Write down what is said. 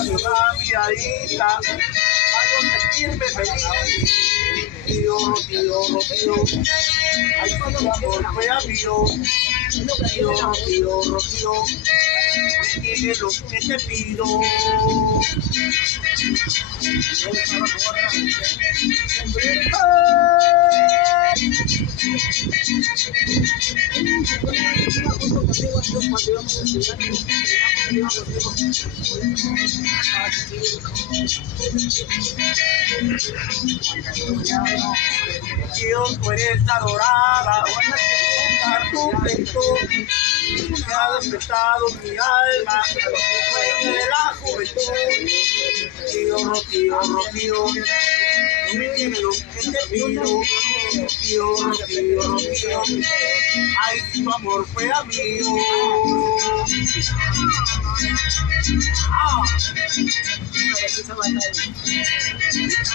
una miradita, para sentirme feliz. Rocío, Rocío, Rocío, ay, tu amor fue a mío. Rocío, Rocío, Rocío, tiene lo que te pido. Dios, tú eres adorada, tu pecho, me ha despertado mi alma, dueña de la juventud. Rocío, Rocío, Rocío, no me tienes lo que te pido. Rocío, Rocío, Rocío, ay, si tu amor fue a mío.